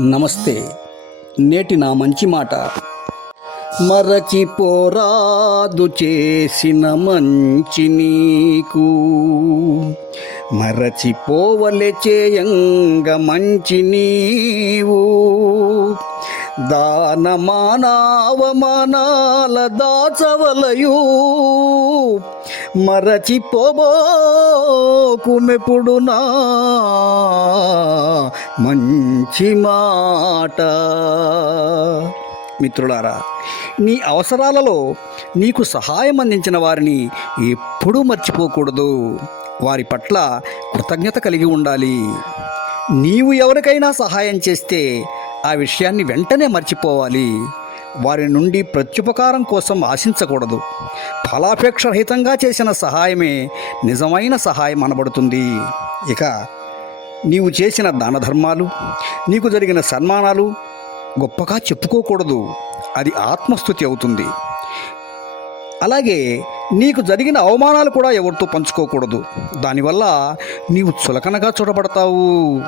నమస్తే. నేటి నా మంచి మాట, మరచిపోరాదు చేసిన మంచి నీకు, మరచిపోవలె చేయంగ మంచి నీవు, దానమానావమానాల దాచవలయు, మరచిపోబోకుమెప్పుడు నా మంచి మాట. మిత్రులారా, నీ అవసరాలలో నీకు సహాయం అందించిన వారిని ఎప్పుడూ మర్చిపోకూడదు. వారి పట్ల కృతజ్ఞత కలిగి ఉండాలి. నీవు ఎవరికైనా సహాయం చేస్తే ఆ విషయాన్ని వెంటనే మర్చిపోవాలి. వారి నుండి ప్రత్యుపకారం కోసం ఆశించకూడదు. ఫలాపేక్షరహితంగా చేసిన సహాయమే నిజమైన సహాయం అనబడుతుంది. ఇక నీవు చేసిన దాన ధర్మాలు, నీకు జరిగిన సన్మానాలు గొప్పగా చెప్పుకోకూడదు. అది ఆత్మస్తుతి అవుతుంది. అలాగే నీకు జరిగిన అవమానాలు కూడా ఎవరితో పంచుకోకూడదు. దానివల్ల నీవు చులకనగా చూడబడతావు.